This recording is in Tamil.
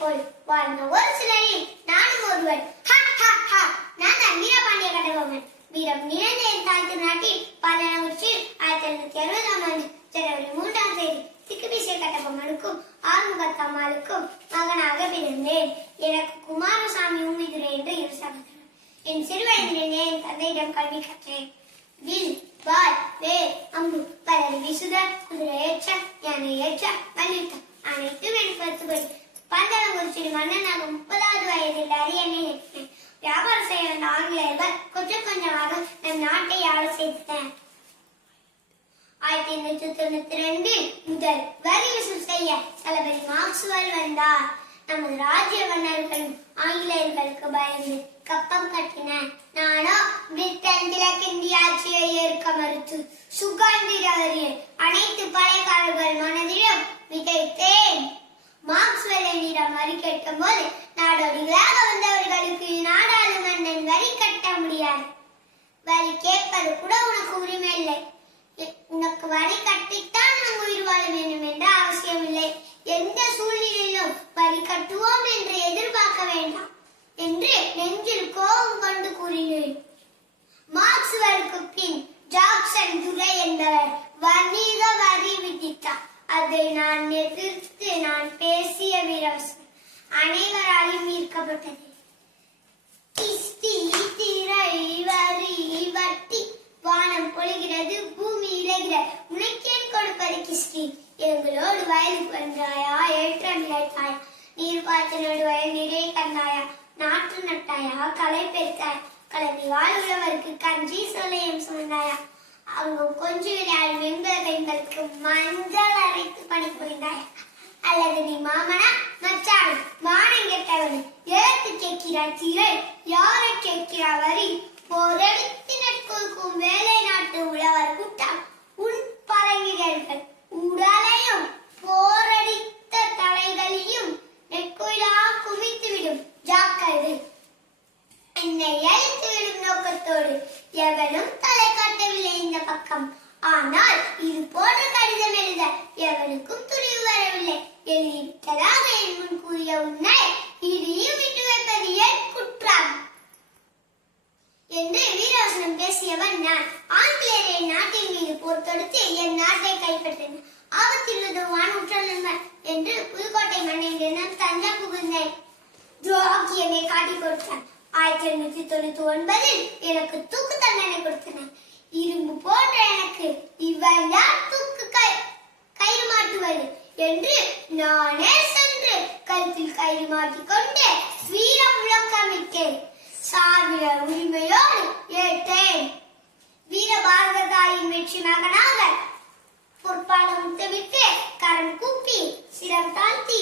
போல் வாழ்ந்த ஒரு சிலரில் நானும் ஒருவன். நான் தான் வீரபாண்டிய கடகோமன் வீரம் நிறைந்த என் தாய் திருநாட்டில் பாலனகுச்சியில் ஆயிரத்தி எழுநூத்தி அறுபதாம் ஆண்டு ஜனவரி மூன்றாம் தேதி திக்குபிசை கட்டபொம்மனுக்கும் ஆறுமுகத்தம்மாளுக்கும் மகனாக பிறந்தேன். எனக்கு குமாரசாமி உமிதுரை என்று இரு சகோதரர். என் சிறுவயதிலிருந்தே என் தந்தையிடம் கல்வி கற்றேன். வில் வாள் வே அம்பு பலர் விசுத குதிரை ஏற்ற யானை ஏற்ற மல்யுத்தம் அனைத்தும் எனக்கு கற்றுக்கொள் பந்தளங்குறிச்சியில் மன்னனாக முப்பதாவது வயதில் அரியணை வியாபாரம் செய்ய வந்த ஆங்கிலேயர்கள் கொஞ்சம் கொஞ்சமாக நம் நாட்டை ஆள செய்தனர் ஆயிரத்தி எண்ணூற்றி தொண்ணூத்தி ரெண்டில் முதல் வரி வசூல் செய்ய தளபதி மார்க்ஸ்வெல் வந்தார். நமது ராஜ்ய மன்னர்கள் ஆங்கிலேயர்களுக்கு பயந்து கப்பம் கட்டின நானோ பிரிட்டன் கிழக்கிந்திய ஆட்சியை ஏற்க மறுத்து சுகாந்திர வரியை கேட்பது கூட உனக்கு உரிமை இல்லை. உனக்கு வரி கட்டித்தான் நாம் உயிர் வாழ வேண்டும் என்ற அவசியமில்லை எந்த சூழ்நிலையிலும் வரி கட்டுவோம் என்று எதிர்பார்க்க வேண்டாம் என்று நெஞ்சில் கோபம் கொண்டு கூறினேன் மார்க்ஸ்வருக்கு பின் ஜாக்சன் துரை என்பவர் வணிக வரி விதித்தார். அதை நான் எதிர்த்து நான் பேசிய வீரவசனம் அனைவராலும் ஈர்க்கப்பட்டது கிஸ்தி திரை வரி வட்டி வானம் பொழிகிறது பூமி உனக்கேன் கொடுப்பது கிஸ்தி எங்களோடு வயலுக்கு வந்தாயா ஏற்றம் இழைத்தாயா? நீர் பார்த்தனோடு வயல் நிறைய கண்டாயா? நாற்று நட்டாயா? களை பெருத்தாய்? கலவி வாழ்கிறவருக்கு கஞ்சி சொல்லையும் சுமந்தாயா? அவங்க கொஞ்சம் விளையாடும் வெண்பதைங்களுக்கு மஞ்சள் அரைத்து பணி புரிந்தாய்? அல்லது நீ மாமனா மச்சான் மானம் கெட்டவன்? எழுத்து கேட்கிறாய் தீரை யாரை கேட்கிறாய் வரி? போரெடுத்து எவனும் தலை காட்டவில்லை இந்த பக்கம். ஆனால் இது போன்ற கடிதம் எழுத எவனுக்கும் துணிவு வரவில்லை. எழுதிவிட்டதாக என் முன் கூறிய உன்னை இதையும் விட்டு வைப்பது என் குற்றம்? என்று வீரவசனம் பேசியவன் நான். ஆங்கிலேயரை நாட்டின் மீது போர் தொடுத்து என் நாட்டை கைப்பற்றின. ஆபத்தில் உதவான் உற்றல் நண்பன் என்று புதுக்கோட்டை மண்ணிலிருந்து தஞ்சம் புகுந்தேன். துரோகியமே காட்டிக் கொடுத்தான். ஆயிரத்தி எண்ணூத்தி தொண்ணூத்தி ஒன்பதில் எனக்கு தூக்கு தண்டனை கொடுத்தன. இரும்பு போன்ற எனக்கு இவர் யார் தூக்கு கயிறு மாட்டுவது என்று நானே சென்று கழுத்தில் கயிறு மாட்டிக்கொண்டு வீரம் முழக்கமிட்டேன் சாவிர உரிமையோடு ஏற்றேன். வீர பாரததாயின் வெற்றி மகனாக பொற்பாலம் முத்தமிட்டு கரம் கூப்பி சிரம் தாழ்த்தி